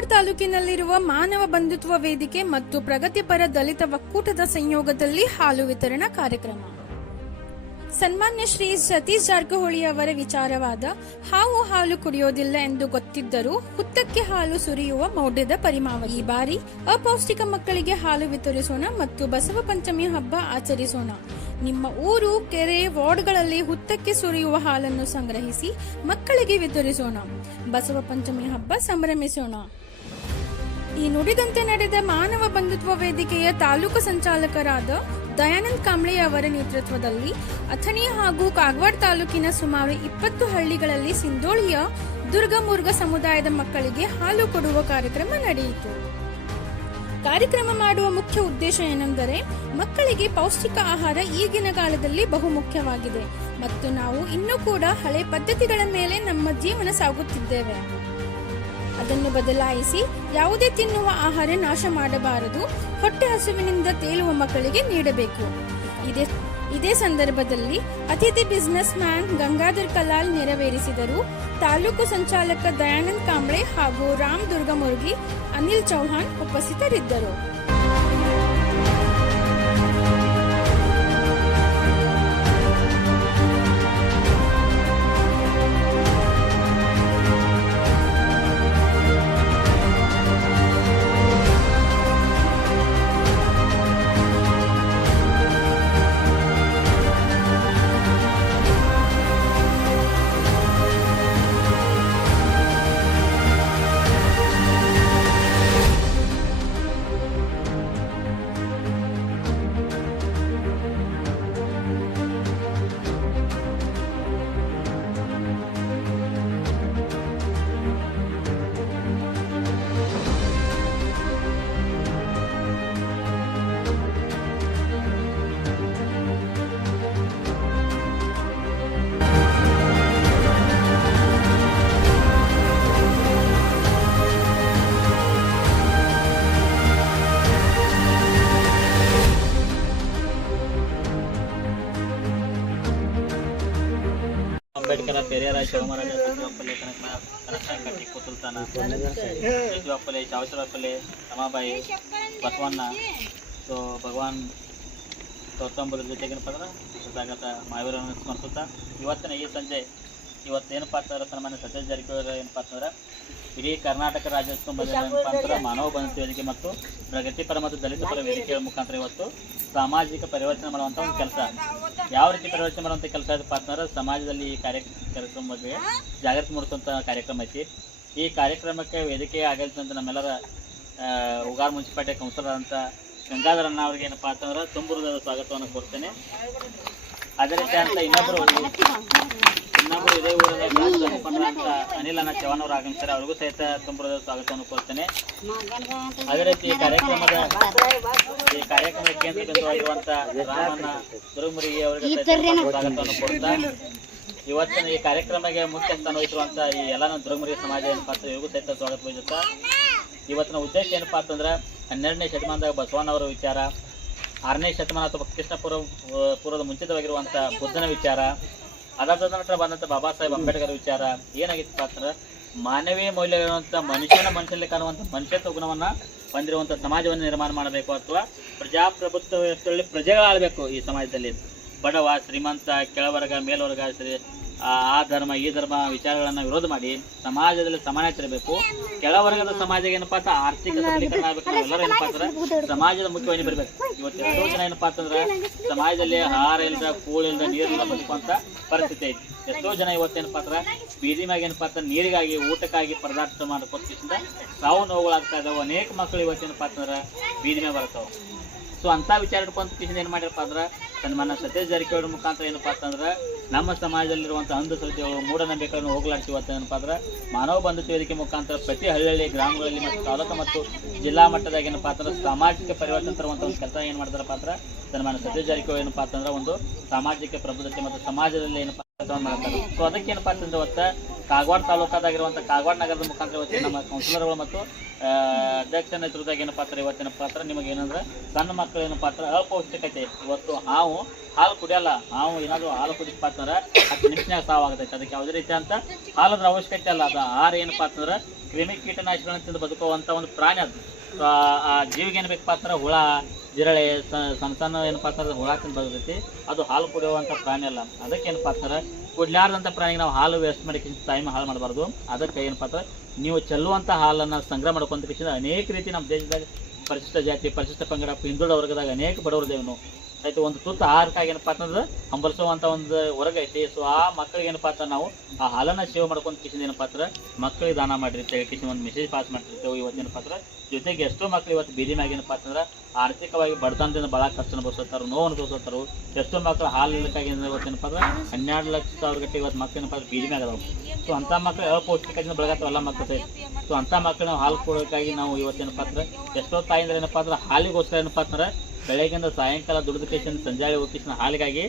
ಕಾಗವಾಡ ತಾಲೂಕಿನಲ್ಲಿರುವ ಮಾನವ ಬಂಧುತ್ವ ವೇದಿಕೆ ಮತ್ತು ಪ್ರಗತಿಪರ ದಲಿತ ಒಕ್ಕೂಟದ ಸಂಯೋಗದಲ್ಲಿ ಹಾಲು ವಿತರಣಾ ಕಾರ್ಯಕ್ರಮ. ಸನ್ಮಾನ್ಯ ಶ್ರೀ ಸತೀಶ್ ಜಾರಕಿಹೊಳಿ ಅವರ ವಿಚಾರವಾದ, ಹಾವು ಹಾಲು ಕುಡಿಯೋದಿಲ್ಲ ಎಂದು ಗೊತ್ತಿದ್ದರೂ ಹುತ್ತಕ್ಕೆ ಹಾಲು ಸುರಿಯುವ ಮೌಢ್ಯದ ಪರಿಮಾವ ಈ ಬಾರಿ ಅಪೌಷ್ಟಿಕ ಮಕ್ಕಳಿಗೆ ಹಾಲು ವಿತರಿಸೋಣ ಮತ್ತು ಬಸವ ಪಂಚಮಿ ಹಬ್ಬ ಆಚರಿಸೋಣ. ನಿಮ್ಮ ಊರು, ಕೆರೆ, ವಾರ್ಡ್ಗಳಲ್ಲಿ ಹುತ್ತಕ್ಕೆ ಸುರಿಯುವ ಹಾಲನ್ನು ಸಂಗ್ರಹಿಸಿ ಮಕ್ಕಳಿಗೆ ವಿತರಿಸೋಣ. ಬಸವ ಪಂಚಮಿ ಹಬ್ಬ ಸಂಭ್ರಮಿಸೋಣ. ಈ ನುಡಿದಂತೆ ನಡೆದ ಮಾನವ ಬಂಧುತ್ವ ವೇದಿಕೆಯ ತಾಲೂಕು ಸಂಚಾಲಕರಾದ ದಯಾನಂದ್ ಕಾಂಬ್ಳೆ ಅವರ ನೇತೃತ್ವದಲ್ಲಿ ಅಥಣಿ ಹಾಗೂ ಕಾಗವಾಡ ತಾಲೂಕಿನ ಸುಮಾರು ಇಪ್ಪತ್ತು ಹಳ್ಳಿಗಳಲ್ಲಿ ಸಿಂಧೋಳಿಯ ದುರ್ಗಮುರ್ಗ ಸಮುದಾಯದ ಮಕ್ಕಳಿಗೆ ಹಾಲು ಕೊಡುವ ಕಾರ್ಯಕ್ರಮ ನಡೆಯಿತು. ಕಾರ್ಯಕ್ರಮ ಮಾಡುವ ಮುಖ್ಯ ಉದ್ದೇಶ ಏನೆಂದರೆ ಮಕ್ಕಳಿಗೆ ಪೌಷ್ಟಿಕ ಆಹಾರ ಈಗಿನ ಕಾಲದಲ್ಲಿ ಬಹುಮುಖ್ಯವಾಗಿದೆ. ಮತ್ತು ನಾವು ಇನ್ನೂ ಕೂಡ ಹಳೆ ಪದ್ಧತಿಗಳ ಮೇಲೆ ನಮ್ಮ ಜೀವನ ಸಾಗುತ್ತಿದ್ದೇವೆ. ಅದನ್ನು ಬದಲಾಯಿಸಿ ಯಾವುದೇ ತಿನ್ನುವ ಆಹಾರ ನಾಶ ಮಾಡಬಾರದು. ಹೊಟ್ಟೆ ಹಸುವಿನಿಂದ ತೇಲುವ ಮಕ್ಕಳಿಗೆ ನೀಡಬೇಕು. ಇದೇ ಇದೇ ಸಂದರ್ಭದಲ್ಲಿ ಅತಿಥಿ ಬಿಸಿನೆಸ್ ಮ್ಯಾನ್ ಗಂಗಾಧರ್ ಕಲಾಲ್ ನೆರವೇರಿಸಿದರು. ತಾಲೂಕು ಸಂಚಾಲಕ ದಯಾನಂದ್ ಕಾಂಬ್ಳೆ ಹಾಗೂ ರಾಮ್ ದುರ್ಗಮುರ್ಗಿ ಅನಿಲ್ ಚೌಹಾಣ್ ಉಪಸ್ಥಿತರಿದ್ದರು. ಅಂಬೇಡ್ಕರ್ ಪೆರಿಯಾರ ಶಿವಮಹಾರಾಜ ಸಚಿವಪ್ಪಲೆ ಕನಕ ಕನಕ ಕಟ್ಟಿ ಕುಸುಲ್ತಾನ ಸಚಿವಪ್ಪಲೆ ಚಾವಸರಪ್ಪಲೆ ರಮಾಬಾಯಿ, ಬಸವಣ್ಣ. ಸೊ ಭಗವಾನ್ ಗೌತಮಬುರ ಜೊತೆಗೇನಪ್ಪ ಅಂದ್ರೆ ಕೃತಜ್ಞತ ಮಹಾವೀರನ್ನು ಸ್ಮರಿಸುತ್ತಾ, ಇವತ್ತಿನ ಈ ಸಂಜೆ ಇವತ್ತು ಏನಪ್ಪ ಅಂತಂದ್ರೆ ಸನ್ಮಾನ್ಯ ಸತೀಶ್ ಜಾರಕಿಹೊಳಿ ಏನಪ್ಪ ಅಂತಂದ್ರೆ ಇಡೀ ಕರ್ನಾಟಕ ರಾಜ್ಯೋತ್ಸವ ಏನಪ್ಪ ಅಂತಂದ್ರೆ ಮಾನವ ಬಂಧು ವೇದಿಕೆ ಮತ್ತು ಪ್ರಗತಿಪರ ಮತ್ತು ದಲಿತ ಪರ ವೇದಿಕೆಗಳ ಮುಖಾಂತರ ಇವತ್ತು ಸಾಮಾಜಿಕ ಪರಿವರ್ತನೆ ಮಾಡುವಂಥ ಒಂದು ಕೆಲಸ. ಯಾವ ರೀತಿ ಪರಿವರ್ತನೆ ಮಾಡುವಂಥ ಕೆಲಸ ಇದಪ್ಪ ಅಂತಂದ್ರೆ ಸಮಾಜದಲ್ಲಿ ಈ ಕಾರ್ಯ ಕಾರ್ಯಕ್ರಮ ಬಗ್ಗೆ ಜಾಗೃತಿ ಮೂಡಿಸುವಂಥ ಕಾರ್ಯಕ್ರಮ ಐತಿ. ಈ ಕಾರ್ಯಕ್ರಮಕ್ಕೆ ವೇದಿಕೆ ಆಗಲಿದಂತ ನಮ್ಮೆಲ್ಲರ ಉಗಾರ್ ಮುನ್ಸಿಪಾಲ್ಟಿ ಕೌನ್ಸಿಲರ್ ಅಂತ ಗಂಗಾಧರ ಅಣ್ಣ ಅವ್ರಿಗೆ ಏನಪ್ಪ ಅಂತಂದ್ರೆ ತುಂಬುರದ ಸ್ವಾಗತವನ್ನು ಕೋರ್ತೇನೆ. ಅದೇ ರೀತಿ ಅಂತ ಇನ್ನೊಬ್ರು ಇನ್ನೊಬ್ರು ಇದೇ ಊರಿನ ಅಂತ ಅನಿಲ್ ಅನ್ನ ಅವರು ಆಗಮಿಸ್ತಾರೆ. ಅವ್ರಿಗೂ ಸಹಿತ ತುಂಬುರದ ಸ್ವಾಗತವನ್ನು ಕೋರ್ತೇನೆ ಅದೇ ರೀತಿ ಈ ಕಾರ್ಯಕ್ರಮದ ಈ ಕಾರ್ಯಕ್ರಮದ ಕೇಂದ್ರ ಬಿಂದುವಾಗಿರುವಂತ ರಾಮಣ್ಣ ದುರ್ಗಮುರಿಗೆ ಅವರಿಗೆ ಸಹಿತ ಸ್ವಾಗತವನ್ನು ಕೋರ್ತಾ ಇವತ್ತಿನ ಈ ಕಾರ್ಯಕ್ರಮಕ್ಕೆ ಮುಖ್ಯ ಸ್ಥಾನ ವಹಿಸಿರುವಂತ ಈ ಎಲ್ಲ ನಮ್ಮ ದುರ್ಗಮುರಿ ಸಮಾಜ ಏನಪ್ಪಾ ಅಂತ ಇವ್ರಿಗೂ ಸಹಿತ ಸ್ವಾಗತ ಬಯಸುತ್ತಾ ಇವತ್ತಿನ ಉದ್ದೇಶ ಏನಪ್ಪಾ ಅಂತಂದ್ರೆ ಹನ್ನೆರಡನೇ ಶತಮಾನದಾಗ ಬಸವಣ್ಣವರ ವಿಚಾರ ಆರನೇ ಶತಮಾನ ಅಥವಾ ಕೃಷ್ಣಪುರ ಪೂರ್ವದ ಮುಂಚಿತವಾಗಿರುವಂಥ ಬುದ್ಧನ ವಿಚಾರ ಅದಾದ ನಂತರ ಬಂದಂತ ಬಾಬಾ ಸಾಹೇಬ್ ಅಂಬೇಡ್ಕರ್ ವಿಚಾರ, ಏನಾಗಿತ್ತು ಪಾತ್ರ? ಮಾನವೀಯ ಮೌಲ್ಯವಿರುವಂಥ ಮನುಷ್ಯನ ಮನುಷ್ಯನಲ್ಲಿ ಕಾಣುವಂಥ ಮನುಷ್ಯತ್ವ ಗುಣವನ್ನ ಹೊಂದಿರುವಂಥ ಸಮಾಜವನ್ನು ನಿರ್ಮಾಣ ಮಾಡಬೇಕು ಅಥವಾ ಪ್ರಜಾಪ್ರಭುತ್ವ ವ್ಯವಸ್ಥೆಯಲ್ಲಿ ಪ್ರಜೆಗಳಾಳ್ಬೇಕು ಈ ಸಮಾಜದಲ್ಲಿ. ಬಡವ, ಶ್ರೀಮಂತ, ಕೆಳವರ್ಗ, ಮೇಲ್ವರ್ಗ, ಶ್ರೀ ಆ ಧರ್ಮ, ಈ ಧರ್ಮ ವಿಚಾರಗಳನ್ನ ವಿರೋಧ ಮಾಡಿ ಸಮಾಜದಲ್ಲಿ ಸಮಾನತೆ ಇರಬೇಕು. ಕೆಳವರ್ಗದ ಸಮಾಜ ಏನಪ್ಪಾ ಅಂತ ಆರ್ಥಿಕ ಸಬಲೀಕರಣ ಏನಪ್ಪಾ ಅಂದ್ರೆ ಸಮಾಜದ ಮುಖ್ಯವಾಗಿ ಬರಬೇಕು. ಇವತ್ತು ಎಷ್ಟೋ ಜನ ಏನಪ್ಪಾ ಅಂತಂದ್ರೆ ಸಮಾಜದಲ್ಲಿ ಆಹಾರ ಇಲ್ದ ಕೂಳ್ ಇಲ್ದ ನೀರಿಲ್ಲ ಬದುಕುವಂತ ಪರಿಸ್ಥಿತಿ ಐತಿ. ಎಷ್ಟೋ ಜನ ಇವತ್ತೇನಪ್ಪಾ ಅಂದ್ರೆ ಬೀದಿ ಮ್ಯಾಗ ಏನಪ್ಪಾ ಅಂತ ನೀರಿಗಾಗಿ, ಊಟಕ್ಕಾಗಿ ಪರದಾಟ ಮಾಡ್ಕೊತಿಂದ ಸಾವು ನೋವುಗಳಾಗ್ತಾ ಇದಾವೆ. ಅನೇಕ ಮಕ್ಕಳು ಇವತ್ತೇನಪ್ಪಾ ಅಂತಂದ್ರೆ ಬೀದಿ ಮ್ಯಾಗ ಬರ್ತಾವ ಸೊ ಅಂತ ವಿಚಾರ ಇಟ್ಕೊಂತ ಏನ್ ಮಾಡ್ಯಪ್ಪ ಅಂದ್ರೆ ಸನ್ಮಾನ ಸತೀಶ್ ಜಾರಕಿಹೊಳಿ ಮುಖಾಂತರ ಏನಪ್ಪಾ ಅಂತಂದ್ರೆ, ನಮ್ಮ ಸಮಾಜದಲ್ಲಿರುವಂಥ ಅಂಧಶ್ರದ್ಧೆಗಳು ಮೂಢನಂಬಿಕೆಗಳನ್ನು ಹೋಗಲಾಡಿಸಿ ಏನಪ್ಪಾ ಅಂದ್ರೆ, ಮಾನವ ಬಂಧುತ್ವ ವೇದಿಕೆ ಮುಖಾಂತರ ಪ್ರತಿ ಹಳ್ಳಿ ಗ್ರಾಮಗಳಲ್ಲಿ ಮತ್ತು ತಾಲೂಕು ಮತ್ತು ಜಿಲ್ಲಾ ಮಟ್ಟದಾಗ ಏನಪ್ಪಾ ಅಂತಂದ್ರೆ ಸಾಮಾಜಿಕ ಪರಿವರ್ತನೆ ತರುವಂಥ ಒಂದು ಕೆಲಸ ಏನು ಮಾಡಿದ್ರ ಅಂದ್ರೆ ಸನ್ಮಾನ ಸತೀಶ್ ಜಾರಕಿಹೊಳಿ ಏನಪ್ಪಾ ಅಂತಂದ್ರೆ ಒಂದು ಸಾಮಾಜಿಕ ಪ್ರಬುದ್ಧತೆ ಮತ್ತು ಸಮಾಜದಲ್ಲಿ ಏನಪ್ಪಾ ಮಾಡ್ತಾರೆ. ಸೊ ಅದಕ್ಕೆ ಏನಪ್ಪಾ ಅಂತಂದ್ರೆ ಇವತ್ತ ಕಾಗವಾಡ ತಾಲೂಕಾದಾಗಿರುವಂಥ ಕಾಗವಾಡ ನಗರದ ಮುಖಾಂತರ ಇವತ್ತಿನ ನಮ್ಮ ಕೌನ್ಸಿಲರ್ಗಳು ಮತ್ತು ಅಧ್ಯಕ್ಷ ನೇತೃತ್ವದಾಗ ಏನಪ್ಪ ಅಂದ್ರೆ ಇವತ್ತಿನ ಪಾತ್ರ ನಿಮಗೆ ಏನಂದ್ರೆ ಸಣ್ಣ ಮಕ್ಕಳ ಏನಪ್ಪ ಅಂದ್ರೆ ಅಪೌಷ್ಟಿಕತೆ. ಇವತ್ತು ಹಾವು ಹಾಲು ಕುಡಿಯಲ್ಲ ಹಾವು ಏನಾದರೂ ಹಾಲು ಕುಡಿಸ್ಪ ಅಂತಂದ್ರೆ ಹತ್ತು ನಿಮಿಷನಾಗ ಸಾವಾಗತೈತೆ. ಅದಕ್ಕೆ ಯಾವುದೇ ರೀತಿ ಅಂತ ಹಾಲದ್ರ ಅವಶ್ಯಕತೆ ಅಲ್ಲ. ಅದು ಆರು ಏನಪ್ಪ ಅಂತಂದ್ರೆ ಕ್ರಿಮಿ ಕೀಟನಾಶಕಗಳನ್ನ ತಿಂದು ಬದುಕುವಂಥ ಒಂದು ಪ್ರಾಣಿ ಅದು. ಆ- ಆ ಜೀವಿಗೆ ಏನು ಬೇಕಪ್ಪ ಅಂದ್ರೆ ಹುಳ ಜಿರಳೆ ಸಣ್ಣ ಸಣ್ಣ ಏನಪ್ಪ ಅಂತಂದ್ರೆ ಹುಳ ಬದುಕೈತಿ ಅದು ಹಾಲು ಕುಡಿಯುವಂಥ ಪ್ರಾಣಿ ಅಲ್ಲ. ಅದಕ್ಕೆ ಏನಪ್ಪ ಅಂತಂದ್ರೆ ಕುಡ್ಲಾರ್ದಂಥ ಪ್ರಾಣಿಗೆ ನಾವು ಹಾಲು ವೇಸ್ಟ್ ಮಾಡೋಕ್ಕಿಂತ ಟೈಮ್ ಹಾಲು ಮಾಡಬಾರ್ದು. ಅದಕ್ಕೆ ಏನಪ್ಪ ಅಂದ್ರೆ ನೀವು ಚೆಲ್ಲುವಂಥ ಹಾಲನ್ನು ಸಂಗ್ರಹ ಮಾಡ್ಕೊಂತ ಅನೇಕ ರೀತಿ ನಮ್ಮ ದೇಶದಾಗ ಪರಿಶಿಷ್ಟ ಜಾತಿ, ಪರಿಶಿಷ್ಟ ಪಂಗಡ, ಹಿಂದುಳಿದ ವರ್ಗದಾಗ ಅನೇಕ ಬಡವರು ನಾವು ಆಯ್ತು, ಒಂದು ತುತ್ತು ಆಹಾರಕ್ಕಾಗಿ ಏನಪ್ಪಾ ಅಂತಂದ್ರೆ ಹಂಬಲಿಸುವಂತ ಒಂದು ವರ್ಗ ಐತಿ. ಸೊ ಆ ಮಕ್ಕಳಿಗೆ ಏನಪ್ಪ ಅಂತ ನಾವು ಆ ಹಾಲನ್ನ ಸೇವ್ ಮಾಡ್ಕೊಂಡು ಕಿಶಿಂದ ಏನಪ್ಪ ಅಂದ್ರೆ ಮಕ್ಕಳಿಗೆ ದಾನ ಮಾಡಿರ್ತೇವೆ ಕಿಶನ್ ಒಂದು ಮೆಸೇಜ್ ಪಾಸ್ ಮಾಡ್ತಿರ್ತೇವೆ ಏನಪ್ಪಾ ಅಂದ್ರೆ ಜೊತೆಗೆ ಎಷ್ಟೋ ಮಕ್ಕಳು ಇವತ್ತು ಬೀದಿ ಮ್ಯಾಗ ಏನಪ್ಪ ಅಂತಂದ್ರೆ ಆರ್ಥಿಕವಾಗಿ ಬಡತನದಿಂದ ಭಾಳ ಕಷ್ಟ ಅನುಭವಿಸ್ತಾರ, ನೋವು ಅನುಭವಿಸ್ತಾರು, ಎಷ್ಟೋ ಮಕ್ಕಳು ಹಾಲು ಇಲ್ಲಕ್ಕಾಗಿ ಏನಪ್ಪಾ ಅಂದ್ರೆ ಹನ್ನೆರಡು ಲಕ್ಷ ಸಾವಿರ ಗಟ್ಟೆ ಇವತ್ತು ಮಕ್ಕಳು ಏನಪ್ಪ ಬೀದಿ ಮ್ಯಾಗ ಅದಾವ. ಸೊ ಅಂಥ ಮಕ್ಕಳು ಅಪೌಷ್ಟಿಕದಿಂದ ಎಲ್ಲ ಮಕ್ಕಳು ಸೊ ಅಂಥ ಮಕ್ಕಳು ನಾವು ಹಾಲು ಕೊಡೋಕ್ಕಾಗಿ ನಾವು ಇವತ್ತೇನಪ್ಪ ಅಂದ್ರೆ ಎಷ್ಟೋ ತಾಯಿಂದ್ರೆ ಏನಪ್ಪ ಅಂದ್ರೆ ಹಾಲಿಗೋಸ್ಕರ ಏನಪ್ಪ ಅಂದ್ರೆ ಬೆಳಗ್ಗಿಂದ ಸಾಯಂಕಾಲ ದುಡಿದ ಕಿಶನ್ ಸಂಜಾಳೆ ಹೋಗಿ ಹಾಲಿಗಾಗಿ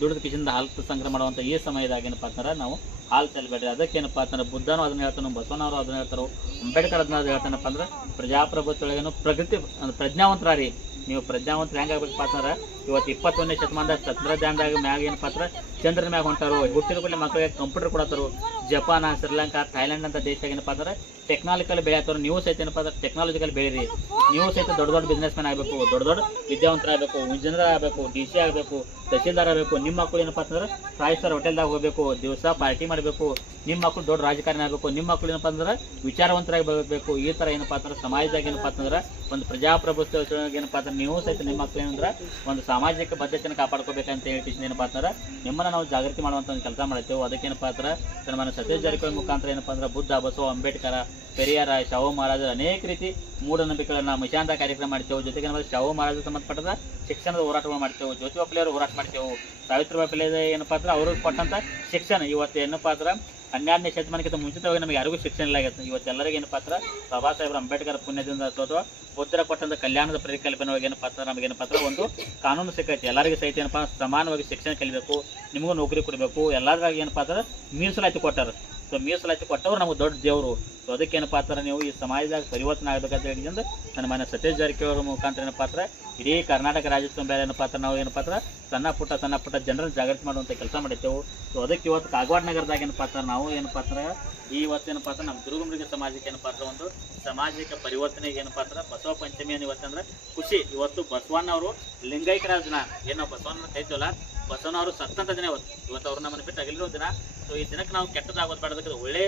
ದುಡಿದ ಕಿಶಿಂದ ಹಾಲು ಸಂಗ್ರಹ ಮಾಡುವಂಥ ಈ ಸಮಯದಾಗ ಏನಪ್ಪ ಅಂತಂದ್ರೆ ನಾವು ಹಾಲು ಅದಕ್ಕೆ ಅದಕ್ಕೇನಪ್ಪ ಅಂತಂದ್ರೆ ಬುದ್ಧನೂ ಅದನ್ನ ಹೇಳ್ತಾನೆ, ಬಸವನವರು ಅದನ್ನ ಹೇಳ್ತಾರೆ, ಅಂಬೇಡ್ಕರ್ ಅದನ್ನ ಹೇಳ್ತಾನಪ್ಪ ಅಂದ್ರೆ ಪ್ರಜಾಪ್ರಭುತ್ವೊಳಗೇನು ಪ್ರಗತಿ ಅಂದ್ರೆ ಪ್ರಜ್ಞಾವಂತರಾರಿ. ನೀವು ಪ್ರಜ್ಞಾವಂತರ ಹೆಂಗಾಗಬೇಕಪ್ಪ ಅಂತಂದ್ರೆ ಇವತ್ತು ಇಪ್ಪತ್ತೊಂದನೇ ಶತಮಾನದ ತಂತ್ರಜ್ಞಾನದಾಗ ಮ್ಯಾಗ ಏನಪ್ಪ ಅಂದ್ರೆ ಚಂದ್ರನ ಮ್ಯಾಗ ಹೊಂಟಾರು. ಹುಟ್ಟಿದ ಮಕ್ಕಳಿಗೆ ಕಂಪ್ಯೂಟರ್ ಕೊಡತ್ತಾರು. ಜಪಾನ, ಶ್ರೀಲಂಕಾ ಥೈಲ್ಯಾಂಡ್ ಅಂತ ದೇಶ ಏನಪ್ಪ ಅಂದ್ರೆ ಟೆಕ್ನಾಲಿಕಲ್ ಬೆಳೆಯತ್ತಾರ ನೀವು ಸಹಿತ ಏನಪ್ಪ ಅಂದ್ರೆ ಟೆಕ್ನಾಲಜಿಕಲ್ ಬೆಳೀರಿ ನೀವು ಸಹಿತ ದೊಡ್ಡ ದೊಡ್ಡ ಬಿಸ್ನೆಸ್ ಮ್ಯಾನ್ ಆಗಬೇಕು, ದೊಡ್ಡ ದೊಡ್ಡ ವಿದ್ಯಾವಂತರ ಆಗಬೇಕು ಇಂಜಿನಿಯರ್ ಆಗಬೇಕು ಡಿ ಸಿ ಆಗಬೇಕು, ತಹಸೀಲ್ದಾರ್ ಆಗಬೇಕು, ನಿಮ್ಮ ಮಕ್ಕಳು ಏನಪ್ಪ ಅಂದ್ರೆ ಫೈವ್ ಸ್ಟಾರ್ ಹೋಟೆಲ್ದಾಗ ಹೋಗಬೇಕು, ದಿವಸ ಪಾರ್ಟಿ ಮಾಡಬೇಕು, ನಿಮ್ಮ ಮಕ್ಕಳು ದೊಡ್ಡ ರಾಜಕಾರಣಿ ಆಗಬೇಕು, ನಿಮ್ಮ ಮಕ್ಕಳು ಏನಪ್ಪ ಅಂದ್ರೆ ವಿಚಾರವಂತರಾಗಿ ಬರಬೇಕು, ಈ ಥರ ಏನಪ್ಪ ಅಂದ್ರೆ ಸಮಾಜದಾಗ ಏನಪ್ಪ ಅಂತಂದ್ರೆ ಒಂದು ಪ್ರಜಾಪ್ರಭುತ್ವ ಏನಪ್ಪಾ ಅಂದ್ರೆ ನೀವು ಸಹಿತ ನಿಮ್ಮ ಮಕ್ಕಳು ಏನಂದ್ರೆ ಒಂದು ಸಾಮಾಜಿಕ ಬದ್ಧತೆಯನ್ನು ಕಾಪಾಡ್ಕೋಬೇಕಂತ ಹೇಳ್ತೀನಿ ಏನಪ್ಪ ಅಂದ್ರೆ ನಿಮ್ಮನ್ನ ನಾವು ಜಾಗೃತಿ ಮಾಡುವಂಥ ಒಂದು ಕೆಲಸ ಮಾಡ್ತೇವೆ. ಅದಕ್ಕೇನಪ್ಪ ಅಂದ್ರೆ ಸನ್ಮಾನ ಸತೀಶ್ ಜಾರಕಿಹೊಳಿ ಮುಖಾಂತರ ಏನಪ್ಪ ಅಂದ್ರೆ ಬುದ್ಧ ಬಸವ ಅಂಬೇಡ್ಕರ ಪೆರಿಯಾರ ಶವ ಮಹಾರಾಜ ಅನೇಕ ರೀತಿ ಮೂಢನಂಬಿಕೆಗಳನ್ನ ಮಿಶಾಂತ ಕಾರ್ಯಕ್ರಮ ಮಾಡ್ತೇವೆ. ಜೊತೆಗೆ ನಮ್ಮ ಶವ ಮಹಾರಾಜ ಸಂಬಂಧಪಟ್ಟದ ಶಿಕ್ಷಣದ ಹೋರಾಟಗಳು ಮಾಡ್ತೇವೆ. ಜ್ಯೋತಿಬಾ ಅವರು ಹೋರಾಟ ಮಾಡ್ತೇವೆ. ಸಾವಿತ್ರಿಬಾಯಿ ಪುಲೆ ಏನಪ್ಪ ಅಂದ್ರೆ ಅವರು ಕೊಟ್ಟಂತ ಶಿಕ್ಷಣ. ಇವತ್ತು ಏನಪ್ಪ ಅಂದ್ರೆ ಹನ್ನೆರಡನೇ ಶತಮಾನಕ್ಕಿಂತ ಮುಂಚಿತವಾಗಿ ನಮಗೆ ಯಾರಿಗೂ ಶಿಕ್ಷಣ ಇಲ್ಲ ಆಗೈತೆ ಇವತ್ತು ಎಲ್ಲರಿಗೂ ಏನಪ್ಪ ಅಂದ್ರೆ ಬಾಬಾ ಸಾಹೇಬ್ರ ಅಂಬೇಡ್ಕರ್ ಪುಣ್ಯದಿಂದ ಅಥವಾ ಬುದ್ಧರ ಕೊಟ್ಟಂತ ಕಲ್ಯಾಣದ ಪರಿಕಲ್ಪನೆ ಒಳಗೆ ಏನಪ್ಪ ಅಂದ್ರೆ ನಮಗೆ ಏನಪ್ಪ ಅಂದ್ರೆ ಒಂದು ಕಾನೂನು ಸಿಕ್ಕೈತೆ. ಎಲ್ಲರಿಗೂ ಸಹಿತ ಏನಪ್ಪ ಸಮಾನವಾಗಿ ಶಿಕ್ಷಣ ಕಲಿಬೇಕು. ನಿಮಗೂ ನೌಕರಿ ಕೊಡಬೇಕು. ಎಲ್ಲರಿಗಾಗಿ ಏನಪ್ಪ ಅಂದ್ರೆ ಮೀಸಲಾತಿ ಕೊಟ್ಟಾರ. ಸೊ, ಮೀಸಲಾತಿ ಕೊಟ್ಟವ್ರು ನಮಗೆ ದೊಡ್ಡ ದೇವರು. ಸೊ ಪಾತ್ರ ಅಂದ್ರೆ ನೀವು ಈ ಸಮಾಜದಾಗ ಪರಿವರ್ತನೆ ಆಗ್ಬೇಕಂತ ಹೇಳಿದ್ರೆ ನನ್ನ ಮನೆ ಸತೀಶ್ ಜಾರಕಿಹೊಳಿ ಮುಖಾಂತರ ಏನಪ್ಪ ಅಂದ್ರೆ ಇಡೀ ಕರ್ನಾಟಕ ರಾಜ್ಯೋತ್ಸವ ಬೇರೆ ಏನಪ್ಪ ಅಂದ್ರೆ ನಾವು ಏನಪ್ಪ ಅಂದ್ರೆ ಸಣ್ಣ ಪುಟ್ಟ ಸಣ್ಣ ಪುಟ್ಟ ಜನರನ್ನ ಜಾಗೃತಿ ಮಾಡುವಂಥ ಕೆಲಸ ಮಾಡಿದ್ದೆವು. ಸೊ ಅದಕ್ಕೆ ಇವತ್ತು ಕಾಗವಾಡ ನಗರದಾಗ ಏನಪ್ಪ ಅಂದ್ರೆ ನಾವು ಏನಪ್ಪ ಅಂದ್ರೆ ಈ ಇವತ್ತು ಏನಪ್ಪ ಅಂದ್ರೆ ನಮ್ಮ ದುರ್ಗಮೃಗ ಸಮಾಜಕ್ಕೆ ಏನಪ್ಪ ಅಂದ್ರೆ ಒಂದು ಸಾಮಾಜಿಕ ಪರಿವರ್ತನೆಗೆ ಏನಪ್ಪ ಅಂದ್ರೆ ಬಸವ ಪಂಚಮಿ ಏನು ಇವತ್ತಂದ್ರೆ ಖುಷಿ. ಇವತ್ತು ಬಸವಣ್ಣವರು ಲಿಂಗೈಕ್ಯ ದಿನ ಏನೋ ಬಸವಣ್ಣ ಕೈತೀವಲ್ಲ ಬಸವಣ್ಣವರು ಸತ್ತಂತ ದಿನ ಇವತ್ತು. ಇವತ್ತು ಅವ್ರು ನಮ್ಮನ್ನು ಬಿಟ್ಟು ಅಗಲಿರೋ ದಿನ. ಸೊ ಈ ದಿನಕ್ಕೆ ನಾವು ಕೆಟ್ಟದಾಗೋದು ಬೇಡದಕ್ಕೆ ಒಳ್ಳೆ,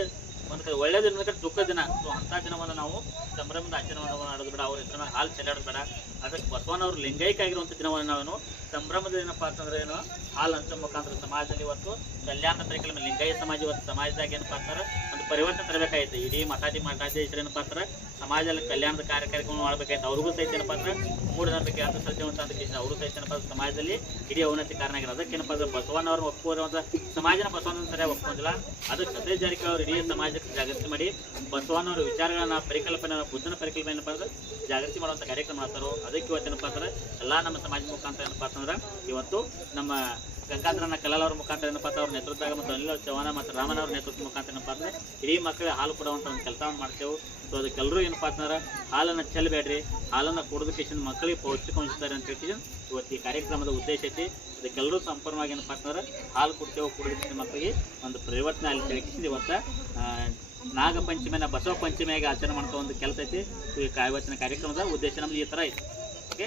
ಒಂದು ಕಡೆ ಒಳ್ಳೆ ದಿನ ಕಡೆ ದುಃಖ ದಿನ. ಸೊ ಅಂಥ ದಿನವನ್ನು ನಾವು ಸಂಭ್ರಮದ ಆಚರಣೆ ಮಾಡೋದು ಬೇಡ. ಅವ್ರ ಹೆಸರನ್ನ ಹಾಲು ಚೆಲ್ಲಾಡೋದು ಬೇಡ. ಅದಕ್ಕೆ ಬಸವನವರು ಲಿಂಗೈಕ ಆಗಿರುವಂಥ ದಿನವನ್ನು ನಾವೇನು ಸಂಭ್ರಮದ ಏನಪ್ಪ ಅಂತಂದ್ರೆ ಏನು? ಹಾಲು ಹಂಚೋ ಮುಖಾಂತರ ಸಮಾಜದಲ್ಲಿ ಇವತ್ತು ಕಲ್ಯಾಣ ಪರಿಕಲ್ಪನೆ ಲಿಂಗಾಯತ ಸಮಾಜ ಇವತ್ತು ಸಮಾಜದಾಗ ಏನಪ್ಪ ಅಂತಾರೆ ಒಂದು ಪರಿವರ್ತನೆ ತರಬೇಕಾಯ್ತು. ಇಡೀ ಮಠಾಧಿ ಮಠಾಧೀಶರು ಏನಪ್ಪ ಅಂದ್ರೆ ಸಮಾಜದಲ್ಲಿ ಕಲ್ಯಾಣದ ಕಾರ್ಯ ಕಾರ್ಯಕ್ರಮ ಮಾಡ್ಬೇಕಾಯ್ತು. ಅವ್ರಿಗೂ ಸಹಿತ ಏನಪ್ಪ ಅಂದ್ರೆ ಮೂಢನಂಬಿಕೆ ಸತ್ಯವಂತ ಅಂತ ಅವರು ಸಹಿತ ಏನಪ್ಪ ಸಮಾಜದಲ್ಲಿ ಇಡೀ ಅವನತಿ ಕಾರಣ ಆಗಿರೋ ಅದಕ್ಕೇನಪ್ಪ ಅಂದ್ರೆ ಬಸವಣ್ಣವ್ರನ್ನ ಒಪ್ಪುವಂತ ಸಮಾಜನ ಬಸವಣ್ಣ ಸರಿಯಾಗಿ ಒಪ್ಕೊಂಡಿಲ್ಲ ಅದಕ್ಕೆ ಜಾರಕಿಹೊಳಿ ಅವರು ಇಡೀ ಸಮಾಜಕ್ಕೆ ಜಾಗೃತಿ ಮಾಡಿ ಬಸವಣ್ಣವ್ರ ವಿಚಾರಗಳನ್ನ, ಪರಿಕಲ್ಪನೆ ಬುದ್ಧನ ಪರಿಕಲ್ಪನೆ ಏನಪ್ಪ ಅಂದ್ರೆ ಜಾಗೃತಿ ಮಾಡುವಂಥ ಕಾರ್ಯಕ್ರಮ ಮಾಡ್ತಾರೋ, ಅದಕ್ಕೆ ಇವತ್ತು ಏನಪ್ಪ ಅಂದ್ರೆ ಎಲ್ಲ ನಮ್ಮ ಸಮಾಜ ಮುಖಾಂತರ ಏನಪ್ಪ ಅಂತಂದ್ರೆ ಇವತ್ತು ನಮ್ಮ ಗಂಗಾಧರನ ಕಲಾಲ್ ಅವರ ಮುಖಾಂತರ ಏನಪ್ಪ ಅವ್ರ ನೇತೃತ್ವದಾಗ ಮತ್ತು ಅನಿಲ್ ಚೌಹಾಣ ಮತ್ತು ರಾಮನ್ ಅವ್ರ ನೇತೃತ್ವ ಮುಖಾಂತರ ಏನಪ್ಪ ಅಂದ್ರೆ ಇಡೀ ಮಕ್ಕಳಿಗೆ ಹಾಲು ಕೊಡುವಂಥ ಒಂದು ಕೆಲಸವನ್ನು ಮಾಡ್ತೇವೆ. ಸೊ ಅದಕ್ಕೆಲ್ಲರೂ ಏನಪ್ಪಾ ಅಂತಂದ್ರೆ ಹಾಲನ್ನು ಚೆಲ್ಲಬೇಡ್ರಿ ಹಾಲನ್ನು ಕುಡಿದು ಕಿಶನ್ ಮಕ್ಕಳಿಗೆ ಪೌಷ್ಟಿಕಾಂಶತಾರೆ ಅಂತ ಹೇಳ್ತೀವಿ ಇವತ್ತು ಈ ಕಾರ್ಯಕ್ರಮದ ಉದ್ದೇಶ ಐತಿ. ಅದಕ್ಕೆಲ್ಲರೂ ಸಂಪೂರ್ಣವಾಗಿ ಏನಪ್ಪಾ ಅಂತಂದ್ರೆ ಹಾಲು ಕುಡ್ತೇವೆ ಕುಡಿದ ಮಕ್ಕಳಿಗೆ ಒಂದು ಪರಿವರ್ತನೆ ಅಲ್ಲಿ ತಿಳಿಕಿಸಿದ ಇವತ್ತು ನಾಗಪಂಚಮಿನ ನಾಗ ಪಂಚಮಿನ ಬಸವ ಪಂಚಮಿಯಾಗಿ ಆಚರಣೆ ಮಾಡ್ತಾ ಒಂದು ಕೆಲಸ ಐತಿ. ಈ ಇವತ್ತಿನ ಕಾರ್ಯಕ್ರಮದ ಉದ್ದೇಶ ನಮ್ದು ಈ ಥರ ಐತಿ. ಓಕೆ